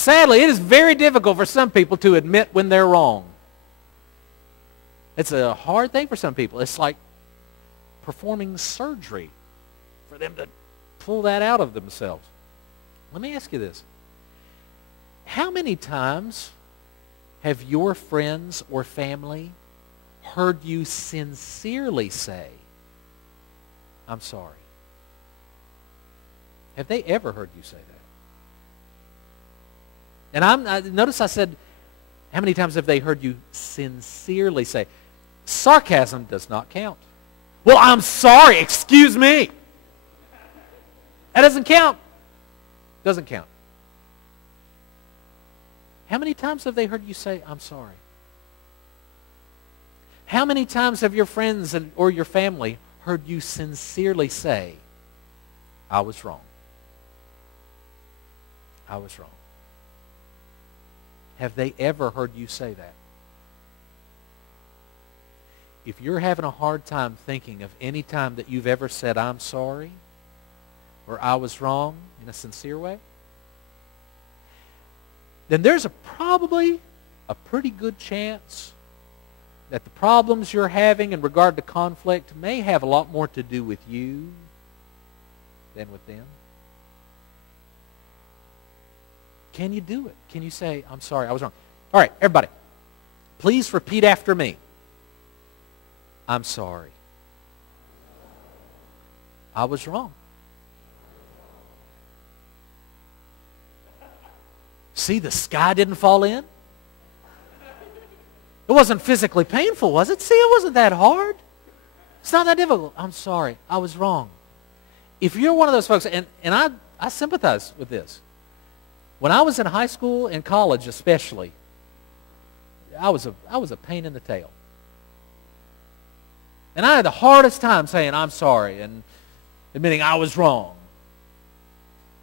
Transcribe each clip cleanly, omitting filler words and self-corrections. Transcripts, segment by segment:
Sadly, it is very difficult for some people to admit when they're wrong. It's a hard thing for some people. It's like performing surgery for them to pull that out of themselves. Let me ask you this. How many times have your friends or family heard you sincerely say, I'm sorry? Have they ever heard you say that? And notice I said, how many times have they heard you sincerely say? Sarcasm does not count. Well, I'm sorry, excuse me. That doesn't count. Doesn't count. How many times have they heard you say, I'm sorry? How many times have your friends or your family heard you sincerely say, I was wrong? I was wrong. Have they ever heard you say that? If you're having a hard time thinking of any time that you've ever said, I'm sorry, or I was wrong in a sincere way, then there's probably a pretty good chance that the problems you're having in regard to conflict may have a lot more to do with you than with them. Can you do it? Can you say, I'm sorry, I was wrong? All right, everybody, please repeat after me. I'm sorry. I was wrong. See, the sky didn't fall in. It wasn't physically painful, was it? See, it wasn't that hard. It's not that difficult. I'm sorry. I was wrong. If you're one of those folks, and I sympathize with this. When I was in high school and college especially, I was a pain in the tail. And I had the hardest time saying I'm sorry and admitting I was wrong.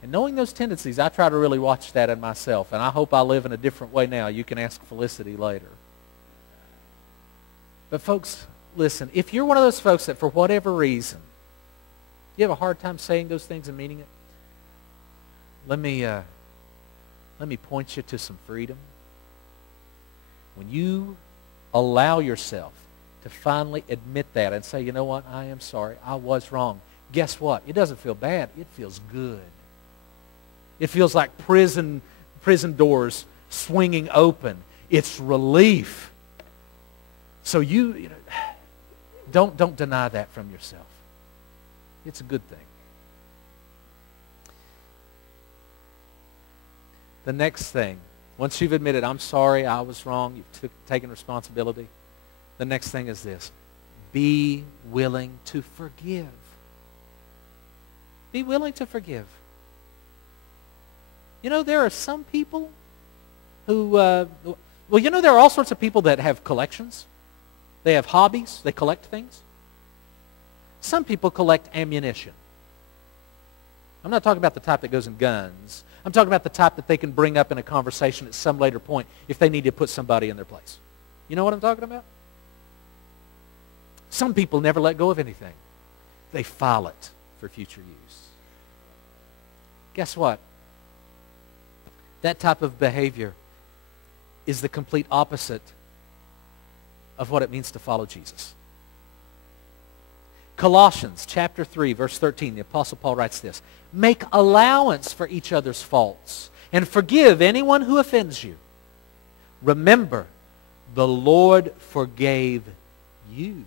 And knowing those tendencies, I try to really watch that in myself. And I hope I live in a different way now. You can ask Felicity later. But folks, listen, if you're one of those folks that for whatever reason, you have a hard time saying those things and meaning it, let me point you to some freedom. When you allow yourself to finally admit that and say, you know what, I am sorry, I was wrong. Guess what? It doesn't feel bad. It feels good. It feels like prison doors swinging open. It's relief. So you know, don't deny that from yourself. It's a good thing. The next thing, once you've admitted, I'm sorry, I was wrong, you've taken responsibility, the next thing is this. Be willing to forgive. Be willing to forgive. You know, there are some people who, well, you know, there are all sorts of people that have collections. They have hobbies. They collect things. Some people collect ammunition. I'm not talking about the type that goes in guns. I'm talking about the type that they can bring up in a conversation at some later point if they need to put somebody in their place. You know what I'm talking about? Some people never let go of anything. They file it for future use. Guess what? That type of behavior is the complete opposite of what it means to follow Jesus. Colossians chapter 3, verse 13, the Apostle Paul writes this, make allowance for each other's faults and forgive anyone who offends you. Remember, the Lord forgave you,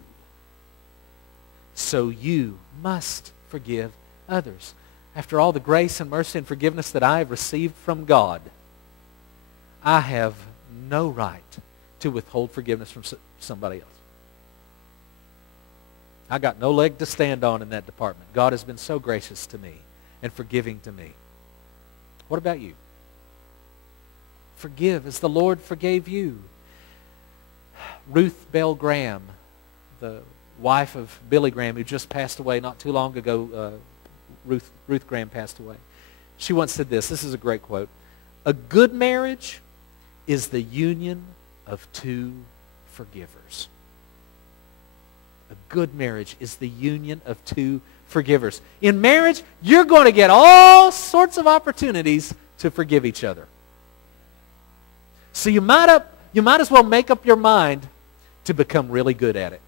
so you must forgive others. After all the grace and mercy and forgiveness that I have received from God, I have no right to withhold forgiveness from somebody else. I got no leg to stand on in that department. God has been so gracious to me and forgiving to me. What about you? Forgive as the Lord forgave you. Ruth Bell Graham, the wife of Billy Graham, who just passed away not too long ago, Ruth Graham passed away. She once said this. This is a great quote. A good marriage is the union of two forgivers. A good marriage is the union of two forgivers. In marriage, you're going to get all sorts of opportunities to forgive each other. So you might as well make up your mind to become really good at it.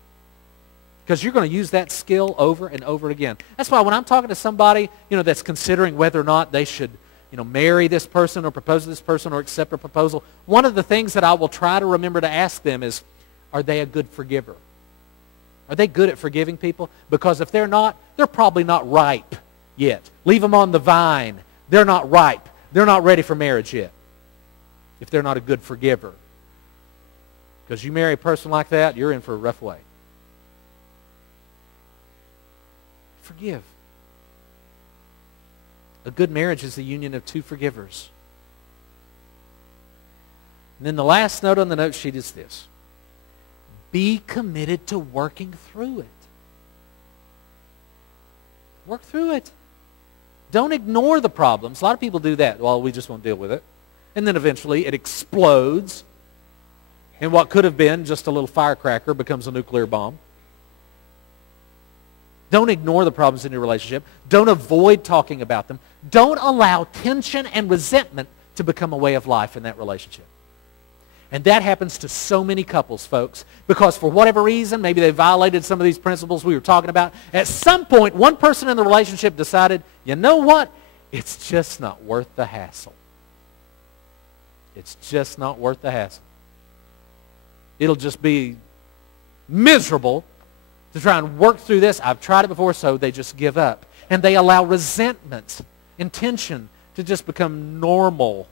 Because you're going to use that skill over and over again. That's why when I'm talking to somebody, that's considering whether or not they should, marry this person or propose to this person or accept a proposal, one of the things that I will try to remember to ask them is, are they a good forgiver? Are they good at forgiving people? Because if they're not, they're probably not ripe yet. Leave them on the vine. They're not ripe. They're not ready for marriage yet if they're not a good forgiver. Because you marry a person like that, you're in for a rough way. Forgive. A good marriage is the union of two forgivers. And then the last note on the note sheet is this. Be committed to working through it. Work through it. Don't ignore the problems. A lot of people do that. Well, we just won't deal with it. And then eventually it explodes. And what could have been just a little firecracker becomes a nuclear bomb. Don't ignore the problems in your relationship. Don't avoid talking about them. Don't allow tension and resentment to become a way of life in that relationship. And that happens to so many couples, folks, because for whatever reason, maybe they violated some of these principles we were talking about. At some point, one person in the relationship decided, you know what? It's just not worth the hassle. It's just not worth the hassle. It'll just be miserable to try and work through this. I've tried it before, so they just give up. And they allow resentment and tension to just become normal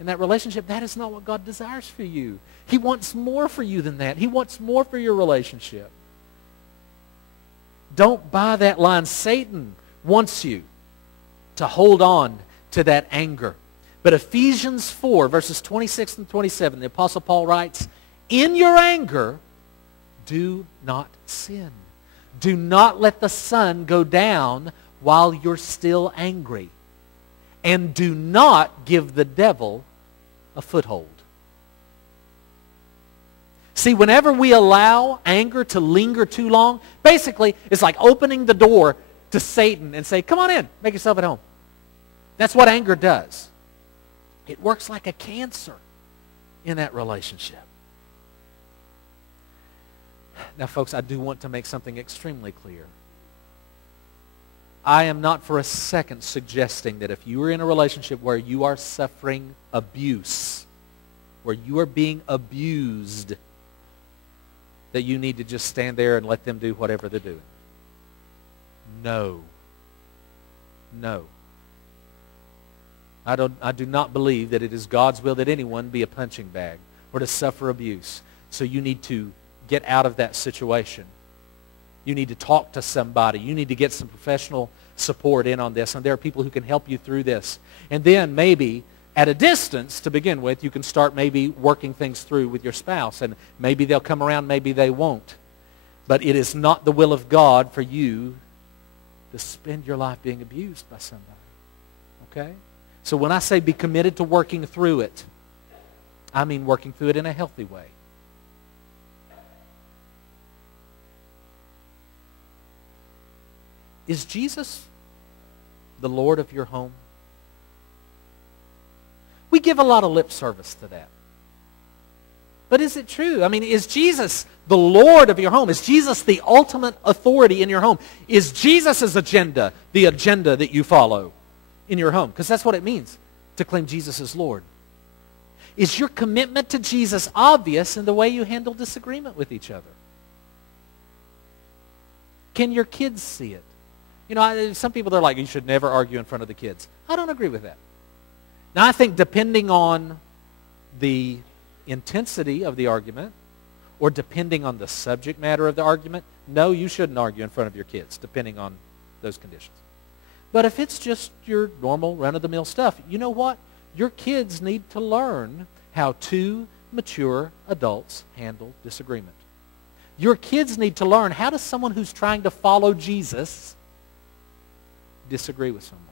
in that relationship. That is not what God desires for you. He wants more for you than that. He wants more for your relationship. Don't buy that line. Satan wants you to hold on to that anger. But Ephesians 4, verses 26 and 27, the Apostle Paul writes, in your anger, do not sin. Do not let the sun go down while you're still angry. And do not give the devil a foothold. See, whenever we allow anger to linger too long, basically it's like opening the door to Satan and say, come on in, make yourself at home. That's what anger does. It works like a cancer in that relationship. Now, folks, I do want to make something extremely clear. I am not for a second suggesting that if you are in a relationship where you are suffering abuse, where you are being abused, that you need to just stand there and let them do whatever they're doing. No. No. I do not believe that it is God's will that anyone be a punching bag or to suffer abuse. So you need to get out of that situation. You need to talk to somebody. You need to get some professional support in on this. And there are people who can help you through this. And then maybe at a distance to begin with, you can start maybe working things through with your spouse. And maybe they'll come around, maybe they won't. But it is not the will of God for you to spend your life being abused by somebody. Okay? So when I say be committed to working through it, I mean working through it in a healthy way. Is Jesus the Lord of your home? We give a lot of lip service to that. But is it true? I mean, is Jesus the Lord of your home? Is Jesus the ultimate authority in your home? Is Jesus' agenda the agenda that you follow in your home? Because that's what it means to claim Jesus as Lord. Is your commitment to Jesus obvious in the way you handle disagreement with each other? Can your kids see it? You know, some people, they're like, you should never argue in front of the kids. I don't agree with that. Now, I think depending on the intensity of the argument or depending on the subject matter of the argument, no, you shouldn't argue in front of your kids, depending on those conditions. But if it's just your normal run-of-the-mill stuff, you know what? Your kids need to learn how two mature adults handle disagreement. Your kids need to learn how does someone who's trying to follow Jesus disagree with someone.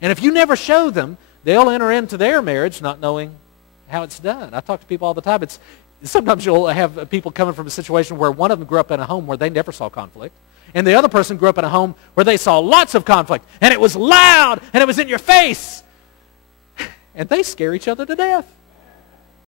And if you never show them, they'll enter into their marriage not knowing how it's done. I talk to people all the time. Sometimes you'll have people coming from a situation where one of them grew up in a home where they never saw conflict, and the other person grew up in a home where they saw lots of conflict, and it was loud, and it was in your face. and they scare each other to death.